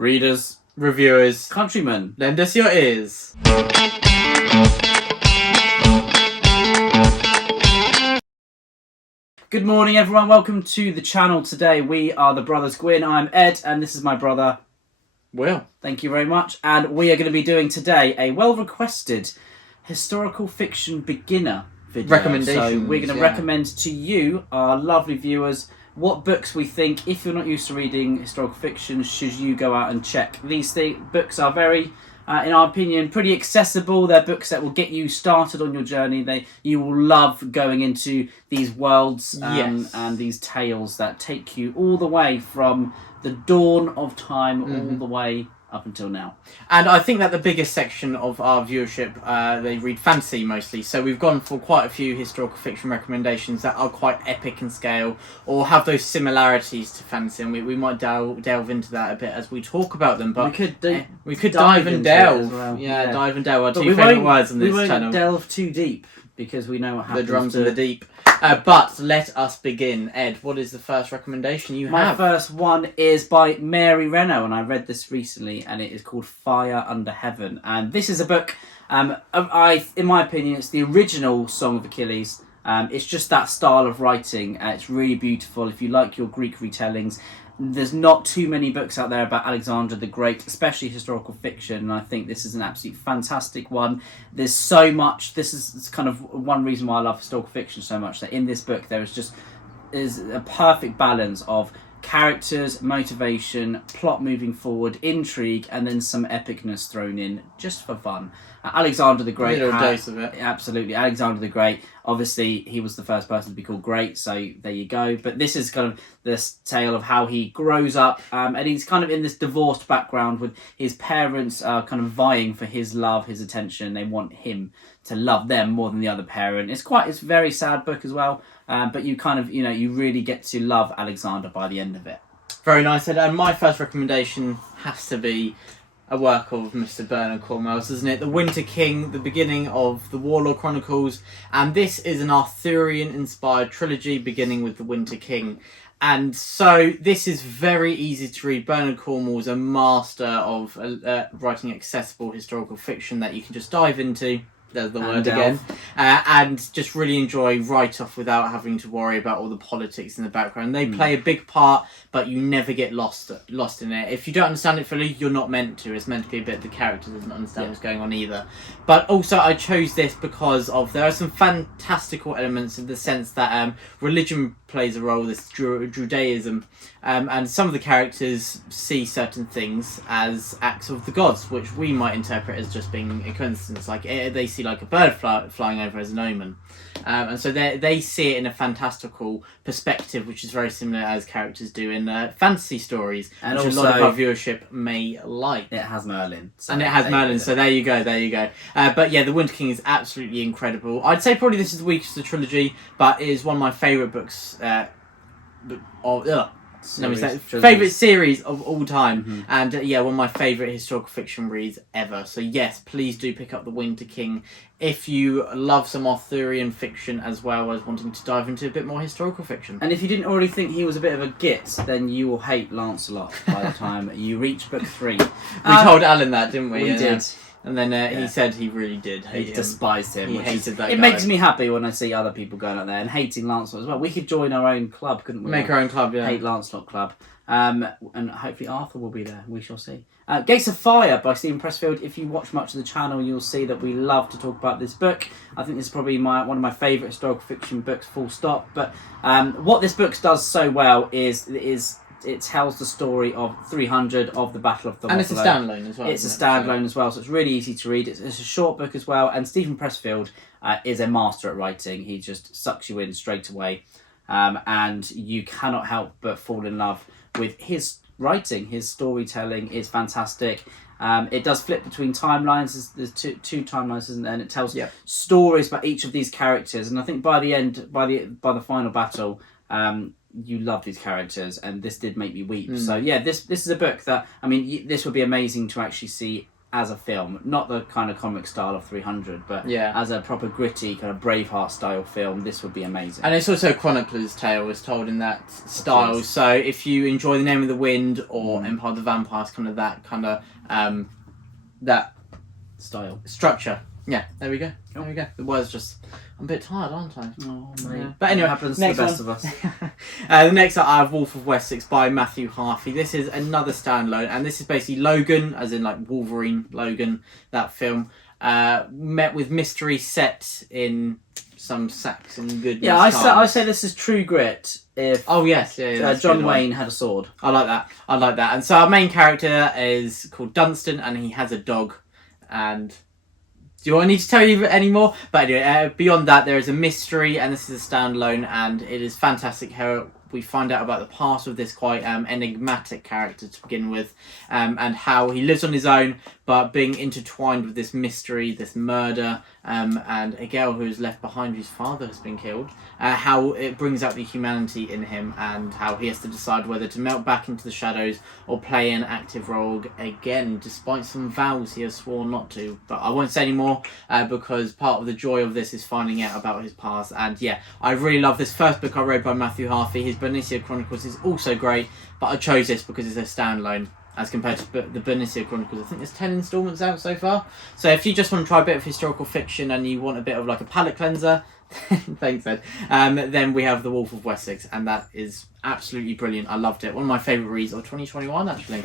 Readers, reviewers, countrymen, lend us your ears. Good morning, everyone. Welcome to the channel. Today we are the Brothers Gwynne. I'm Ed, and this is my brother, Will. Thank you very much. And we are going to be doing today a well-requested historical fiction beginner video. Recommendations. So we're going to recommend to you, our lovely viewers, what books we think, if you're not used to reading historical fiction, should you go out and check. These books are very, in our opinion, pretty accessible. They're books that will get you started on your journey. You will love going into these worlds and these tales that take you all the way from the dawn of time all the way up until now. And I think that the biggest section of our viewership, they read fantasy mostly, so we've gone for quite a few historical fiction recommendations that are quite epic in scale or have those similarities to fantasy, and we might delve into that a bit as we talk about them. But we could dive and delve. Well. Dive and delve are two favourite words on this channel. We won't delve too deep because we know what happens. The drums in the deep. But let us begin. Ed, what is the first recommendation you have? My first one is by Mary Renault, and I read this recently, and it is called Fire Under Heaven. And this is a book, in my opinion, it's the original Song of Achilles. It's just that style of writing. It's really beautiful. If you like your Greek retellings, there's not too many books out there about Alexander the Great, especially historical fiction, and I think this is an absolutely fantastic one. There's so much. This is kind of one reason why I love historical fiction so much, that in this book there is a perfect balance of characters, motivation, plot moving forward, intrigue, and then some epicness thrown in just for fun. Alexander the Great. A little dose of it. Absolutely. Alexander the Great, obviously he was the first person to be called great, so there you go. But this is kind of this tale of how he grows up, and he's kind of in this divorced background with his parents kind of vying for his love, his attention. They want him to love them more than the other parent. It's a very sad book as well, but you kind of, you really get to love Alexander by the end of it. Very nice, Ed. And my first recommendation has to be a work of Mr. Bernard Cornwell's, isn't it? The Winter King, the beginning of the Warlord Chronicles, and this is an Arthurian-inspired trilogy beginning with the Winter King. And so this is very easy to read. Bernard Cornwell is a master of writing accessible historical fiction that you can just dive into. There's the word again. And just really enjoy right off without having to worry about all the politics in the background. They play a big part, but you never get lost in it. If you don't understand it fully, you're not meant to. It's meant to be a bit the character doesn't understand what's going on either. But also I chose this because there are some fantastical elements in the sense that religion plays a role, this Judaism, and some of the characters see certain things as acts of the gods, which we might interpret as just being a coincidence. Like they see like a bird flying over as an omen, and so they see it in a fantastical perspective, which is very similar as characters do in fantasy stories, and which also a lot of our viewership may like. It has Merlin, so there you go. But yeah, The Winter King is absolutely incredible. I'd say probably this is the weakest of the trilogy, but it is one of my favourite books. Favourite series of all time, and one of my favourite historical fiction reads ever. So yes, please do pick up The Winter King if you love some Arthurian fiction as well as wanting to dive into a bit more historical fiction. And if you didn't already think he was a bit of a git, then you will hate Lancelot by the time you reach book 3. We told Alan that, didn't we? We did. And then he said he really did hate him. He despised him. He hated that guy. It makes me happy when I see other people going out there and hating Lancelot as well. We could join our own club, couldn't we? Make our own club, yeah. Hate Lancelot Club. And hopefully Arthur will be there. We shall see. Gates of Fire by Stephen Pressfield. If you watch much of the channel, you'll see that we love to talk about this book. I think this is probably one of my favourite historical fiction books, full stop. But what this book does so well is it tells the story of 300 of the Battle of Thermopylae. And it's a standalone as well. It's a standalone as well, so it's really easy to read. It's a short book as well, and Stephen Pressfield is a master at writing. He just sucks you in straight away, and you cannot help but fall in love with his writing. His storytelling is fantastic. It does flip between timelines. There's two timelines, isn't there? And it tells stories about each of these characters. And I think by the end, by the final battle, you love these characters, and this did make me weep. So yeah, this is a book that, I mean, this would be amazing to actually see as a film, not the kind of comic style of 300, but Yeah. as a proper gritty kind of Braveheart style film, this would be amazing. And it's also a chronicler's tale, is told in that style. is. So if you enjoy The Name of the Wind or Empire of the Vampires, kind of that that Style. structure. Yeah, there we go. There we go. The words just... I'm a bit tired, aren't I? Oh, Yeah. But anyway, it happens to next the best one. of us. The next up, I have Wolf of Wessex by Matthew Harvey. This is another standalone, and this is basically Logan, as in like Wolverine, Logan, that film, met with mystery set in some Saxon goodness. Yeah, I say this is True Grit if Oh yes, yeah. That's a John good one. Wayne had a sword. I like that. I like that. And so our main character is called Dunstan, and he has a dog. And do I need to tell you any more? But anyway, beyond that, there is a mystery, and this is a standalone, and it is fantastic how we find out about the past of this quite enigmatic character to begin with, and how he lives on his own, but being intertwined with this mystery, this murder, and a girl who is left behind whose father has been killed, how it brings out the humanity in him, and how he has to decide whether to melt back into the shadows or play an active role again, despite some vows he has sworn not to. But I won't say any more, because part of the joy of this is finding out about his past. And yeah, I really love this first book I read by Matthew Harvey. His Bernicia Chronicles is also great, but I chose this because it's a standalone as compared to the Bernicia Chronicles. I think there's 10 instalments out so far. So if you just want to try a bit of historical fiction and you want a bit of like a palate cleanser, thanks Ed, then we have The Wolf of Wessex, and that is absolutely brilliant. I loved it. One of my favourite reads of 2021 actually.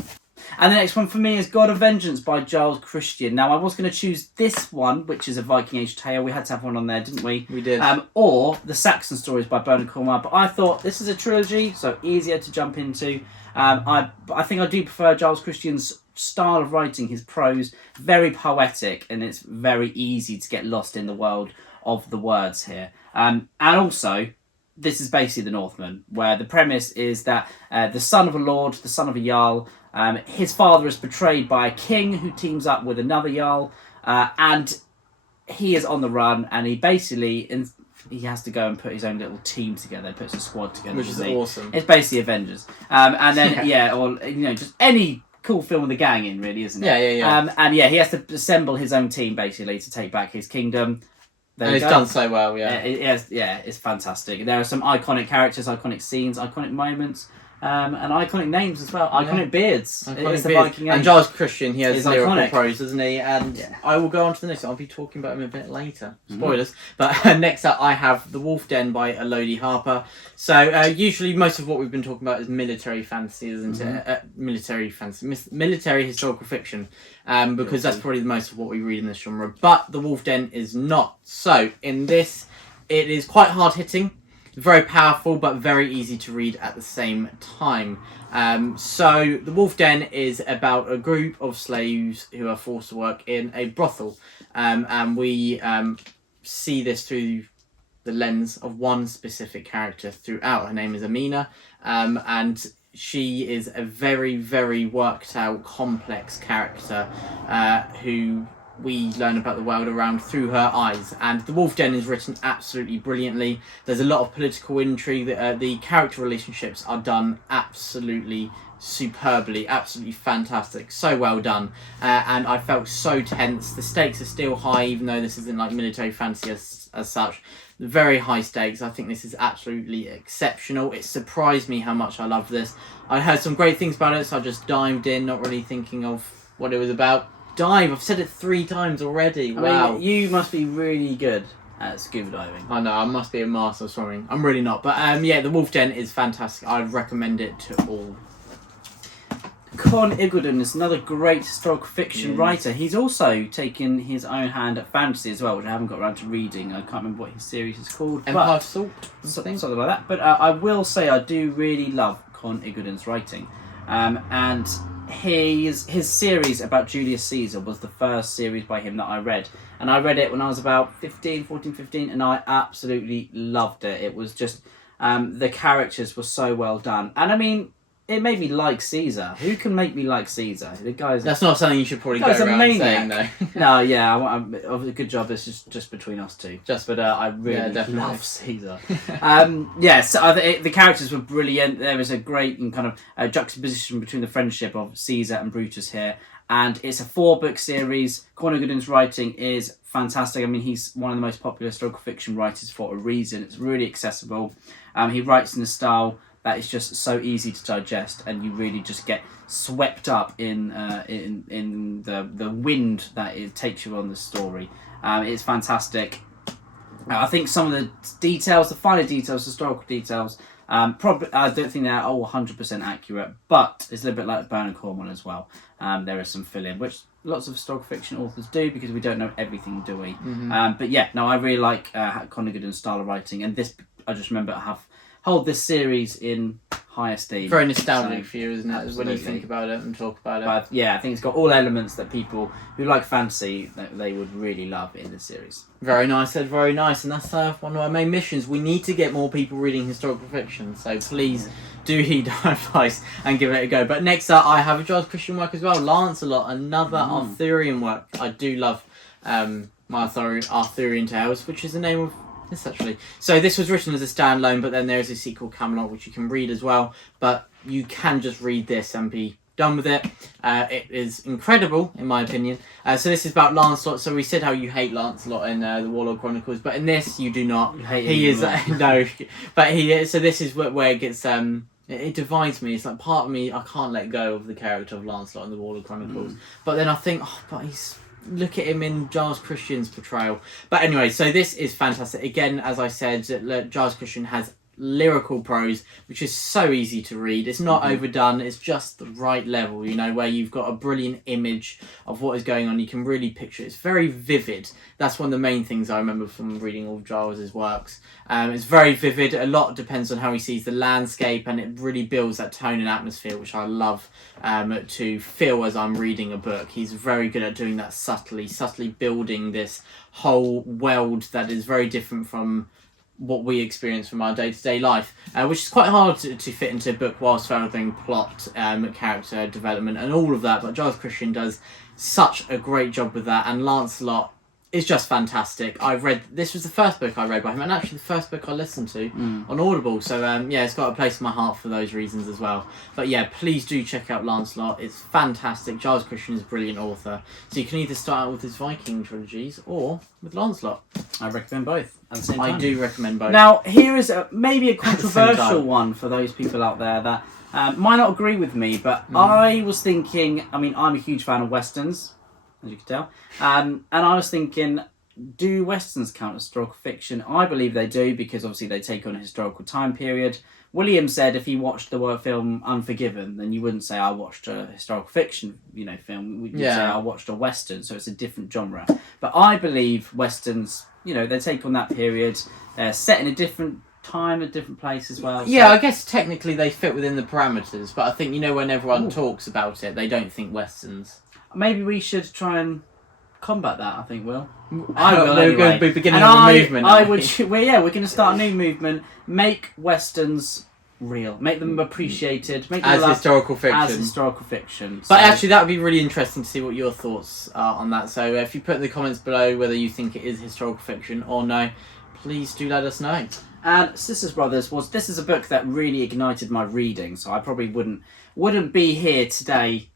And the next one for me is God of Vengeance by Giles Christian. Now, I was going to choose this one, which is a Viking Age tale. We had to have one on there, didn't we? We did. Or the Saxon Stories by Bernard Cornwell. But I thought this is a trilogy, so easier to jump into. I think I do prefer Giles Christian's style of writing, his prose, very poetic, and it's very easy to get lost in the world of the words here. And also, this is basically the Northman, where the premise is that the son of a lord, the son of a jarl, his father is betrayed by a king who teams up with another jarl, and he is on the run, and he basically he has to go and put his own little team together, puts a squad together, Which is awesome. It's basically Avengers, and then or just any cool film with a gang in, really, isn't it? Yeah. And he has to assemble his own team basically to take back his kingdom. There And you it's go. done so well, yeah. It's fantastic. There are some iconic characters, iconic scenes, iconic moments, and iconic names as well. Iconic beards. Iconic It's the beards. Viking And Age. Giles Christian, he has He's lyrical iconic. prose, doesn't he? And Yeah. I will go on to the next one. I'll be talking about him a bit later. Spoilers. But next up, I have The Wolf Den by Elodie Harper. So usually most of what we've been talking about is military fantasy, isn't it? Military fantasy, military historical fiction, because that's probably the most of what we read in this genre. But The Wolf Den is not. So in this, it is quite hard hitting. Very powerful, but very easy to read at the same time. So The Wolf Den is about a group of slaves who are forced to work in a brothel. And we see this through the lens of one specific character throughout. Her name is Amina. And she is a very, very worked out, complex character who we learn about the world around through her eyes. And The Wolf Den is written absolutely brilliantly. There's a lot of political intrigue. The character relationships are done absolutely superbly, absolutely fantastic, so well done. And I felt so tense. The stakes are still high, even though this isn't like military fantasy as such. Very high stakes. I think this is absolutely exceptional. It surprised me how much I loved this. I heard some great things about it, so I just dived in, not really thinking of what it was about. I've said it 3 times already. Wow. I mean, you must be really good at scuba diving. I know, I must be a master of swimming. I'm really not. But The Wolf Den is fantastic. I'd recommend it to all. Con Iggulden is another great historical fiction writer. He's also taken his own hand at fantasy as well, which I haven't got around to reading. I can't remember what his series is called. Empire of Salt? Something like that. But I will say I do really love Con Iggulden's writing. And his series about Julius Caesar was the first series by him that I read. And I read it when I was about 15, and I absolutely loved it. It was just, the characters were so well done. And I mean, it made me like Caesar. Who can make me like Caesar? The guy's... That's not something you should probably go Guy's a around saying, maniac. though. No, yeah, a good job. This is just between us two. But I really definitely. love Caesar. So the characters were brilliant. There was a great kind of juxtaposition between the friendship of Caesar and Brutus here. And it's a 4-book series. Cornel Goodin's writing is fantastic. I mean, he's one of the most popular historical fiction writers for a reason. It's really accessible. He writes in a style that is just so easy to digest, and you really just get swept up in the wind that it takes you on the story. It's fantastic. I think some of the details, the finer details, historical details, probably I don't think they're all 100% accurate, but it's a little bit like Bernard Cornwell as well. There is some fill-in, which lots of historical fiction authors do because we don't know everything, do we? But yeah, no, I really like Cornel Goodin's style of writing, and this I just remember hold this series in high esteem. Very nostalgic for you, isn't it? Absolutely. When you think about it and talk about it. But yeah, I think it's got all elements that people who like fantasy that they would really love in this series. Very nice, Ed, very nice. And that's one of our main missions. We need to get more people reading historical fiction. So please do heed our advice and give it a go. But next up, I have a Giles Christian work as well. Lancelot, another Arthurian work. I do love my Arthurian Tales, which is the name of this actually. So this was written as a standalone, but then there is a sequel, Camelot, which you can read as well. But you can just read this and be done with it. It is incredible, in my opinion. So this is about Lancelot. So we said how you hate Lancelot in the Warlord Chronicles, but in this you do not. He is no, but he. So this is where it gets. It divides me. It's like part of me I can't let go of the character of Lancelot in the Warlord Chronicles, but then I think, but he's. Look at him in Giles Christian's portrayal. But anyway, so this is fantastic. Again, as I said, Giles Christian has lyrical prose, which is so easy to read. It's not overdone. It's just the right level, where you've got a brilliant image of what is going on. You can really picture it. It's very vivid. That's one of the main things I remember from reading all of Giles's works. It's very vivid. A lot depends on how he sees the landscape, and it really builds that tone and atmosphere, which I love to feel as I'm reading a book. He's very good at doing that subtly building this whole world that is very different from what we experience from our day-to-day life, which is quite hard to fit into a book whilst following plot, character development and all of that, but Giles Christian does such a great job with that, and Lancelot is just fantastic. This was the first book I read by him, and actually the first book I listened to on Audible, so it's got a place in my heart for those reasons as well. But yeah, please do check out Lancelot. It's fantastic. Giles Christian is a brilliant author, so you can either start out with his Viking trilogies or with Lancelot. I recommend both at the same time. I do recommend both. Now, here is maybe a controversial one for those people out there that might not agree with me, but I was thinking, I'm a huge fan of Westerns, as you can tell, and I was thinking, do Westerns count as historical fiction? I believe they do, because obviously they take on a historical time period. William said if he watched the film Unforgiven, then you wouldn't say I watched a historical fiction film. You'd say I watched a Western, so it's a different genre. But I believe Westerns, they take on that period, set in a different time, a different place as well. Yeah, I guess technically they fit within the parameters, but I think, when everyone talks about it, they don't think Westerns. Maybe we should try and combat that, I think, Will. I will, We're going to be beginning a movement. We're going to start a new movement. Make Westerns real. Make them appreciated. Make them historical fiction. As historical fiction. But actually, that would be really interesting to see what your thoughts are on that. So if you put in the comments below whether you think it is historical fiction or no, please do let us know. And Sisters Brothers this is a book that really ignited my reading, so I probably wouldn't be here today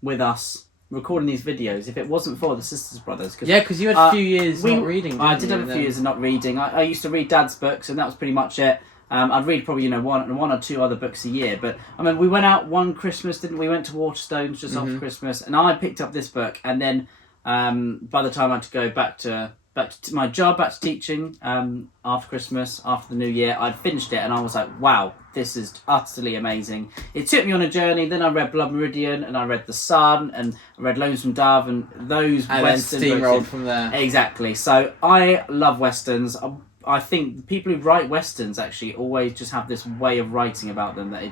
with us recording these videos if it wasn't for the Sisters Brothers. Because you had a few years not reading. I did have a few years of not reading. I used to read Dad's books, and that was pretty much it. I'd read probably one or two other books a year, but we went out one Christmas, didn't we? Went to Waterstones just after Christmas, and I picked up this book, and then by the time I had to go back to my job, back to teaching after Christmas, after the New Year, I'd finished it, and I was like, wow, this is utterly amazing. It took me on a journey. Then I read Blood Meridian, and I read The Sun, and I read Lonesome Dove, and those and Western then steamrolled books. From there. Exactly. So I love Westerns. I think people who write Westerns actually always just have this way of writing about them that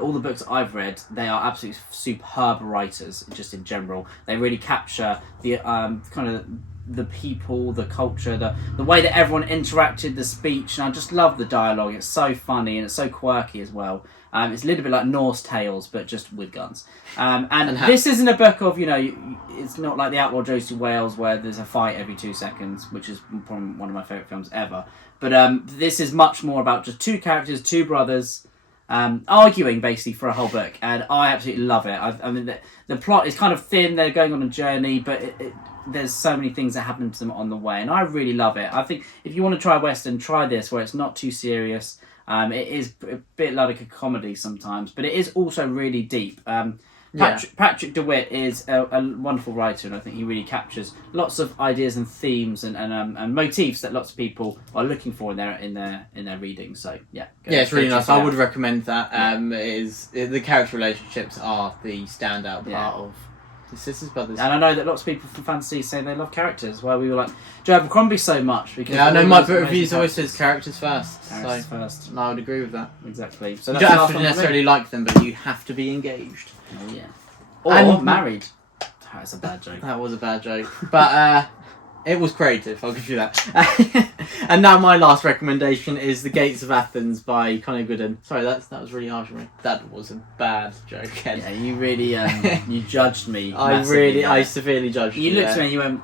all the books I've read, they are absolutely superb writers, just in general. They really capture the kind of the people, the culture, the way that everyone interacted, the speech, and I just love the dialogue. It's so funny and it's so quirky as well. It's a little bit like Norse Tales, but just with guns. And And this isn't a book of, it's not like The Outlaw Josie Wales where there's a fight every 2 seconds, which is probably one of my favourite films ever. But this is much more about just two characters, two brothers, arguing basically for a whole book, and I absolutely love it. I mean, the plot is kind of thin. They're going on a journey, but there's so many things that happen to them on the way, and I really love it. I think if you want to try Western, try this, where it's not too serious. It is a bit like a comedy sometimes, but it is also really deep. Patrick DeWitt is a wonderful writer, and I think he really captures lots of ideas and themes and motifs that lots of people are looking for in their reading. So it's really nice. I would recommend that. The character relationships are the standout part of the Sisters Brothers. And I know that lots of people from fantasy say they love characters. Where we were like Joe Abercrombie so much because I know my book reviews always says characters first. First. And I would agree with that. Exactly. So you don't have to necessarily like them, but you have to be engaged. Oh yeah. Or married. That's a bad joke. That was a bad joke, but it was creative. I'll give you that. And now my last recommendation is The Gates of Athens by Conor Gooden. Sorry, that was really harsh on me. That was a bad joke, Ed. Yeah, you really you judged me. I severely judged you. You looked at me and you went,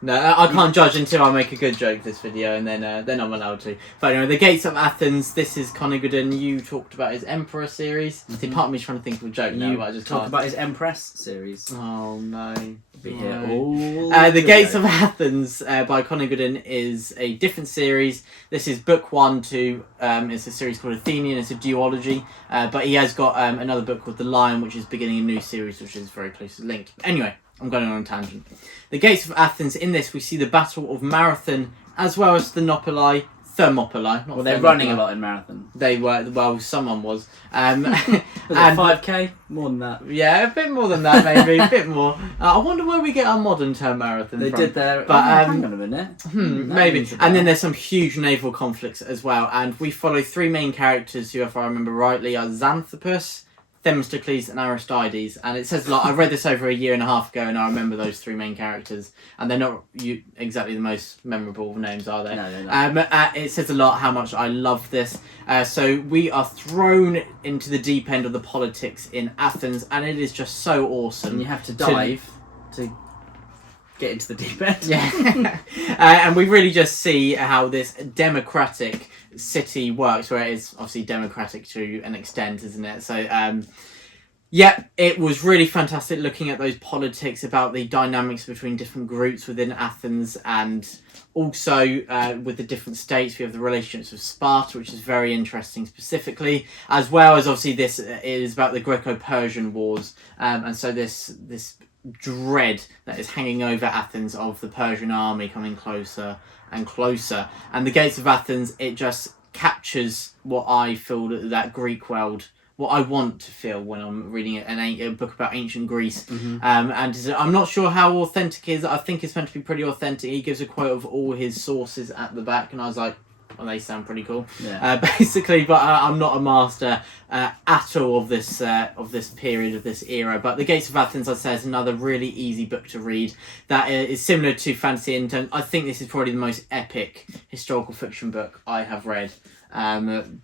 no, I can't judge until I make a good joke this video, and then I'm allowed to. But anyway, The Gates of Athens. This is Conor Gooden. You talked about his Emperor series. Mm-hmm. See, part of me's trying to think of a joke now, but I just talk can't. About his Empress series. Oh no. The Gates of Athens by Conor Gooden is a different series. This is book 1 to it's a series called Athenian. It's a duology, but he has got another book called The Lion, which is beginning a new series, which is very closely linked. Anyway, I'm going on a tangent. The Gates of Athens. In this, we see the Battle of Marathon as well as Thermopylae. Well, they're running a lot in Marathon. They were. Well, someone was. Was it 5k? More than that. Yeah, a bit more than that, maybe. A bit more. I wonder where we get our modern term marathon They from. did their... But, hang on a minute. Maybe. And then there's some huge naval conflicts as well. And we follow 3 main characters who, if I remember rightly, are Xanthopus, Themistocles and Aristides, and it says a lot. I read this over a year and a half ago, and I remember those 3 main characters, and they're not exactly the most memorable names, are they? No, they're not. It says a lot how much I love this. So we are thrown into the deep end of the politics in Athens, and it is just so awesome. And you have to dive to get into the deep end. Yeah. And we really just see how this democratic city works, where it is obviously democratic to an extent, isn't it? So it was really fantastic looking at those politics, about the dynamics between different groups within Athens, and also with the different states. We have the relationships with Sparta, which is very interesting specifically, as well as obviously this is about the Greco-Persian wars, and so this dread that is hanging over Athens of the Persian army coming closer and closer. And The Gates of Athens, it just captures what I feel that Greek world, what I want to feel when I'm reading a book about ancient Greece. Mm-hmm. And I'm not sure how authentic it is. I think it's meant to be pretty authentic. He gives a quote of all his sources at the back, and I was like, well, they sound pretty cool. Yeah. Basically, but I'm not a master at all of this period, of this era. But The Gates of Athens, I'd say, is another really easy book to read that is similar to fantasy in terms. I think this is probably the most epic historical fiction book I have read, and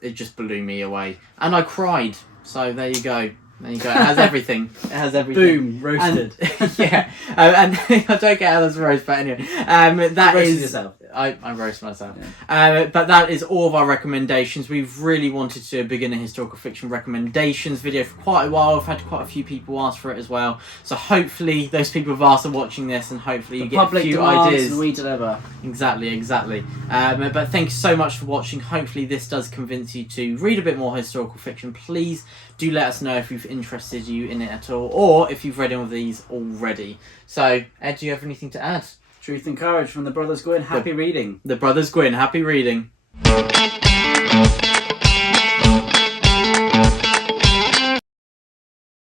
it just blew me away, and I cried. So there you go. There you go. It has everything. It has everything. Boom, roasted. And, yeah, and I don't get how that's roast, but anyway, that is. Yourself. I roast myself. Yeah. But that is all of our recommendations. We've really wanted to begin a historical fiction recommendations video for quite a while. I've had quite a few people ask for it as well. So hopefully those people who've asked are watching this, and hopefully you get a few ideas. And we deliver. Exactly. But thank you so much for watching. Hopefully this does convince you to read a bit more historical fiction. Please do let us know if you've interested you in it at all, or if you've read any of these already. So, Ed, do you have anything to add? Truth and Courage from the Brothers Gwynne. Happy reading. The Brothers Gwynne. Happy reading.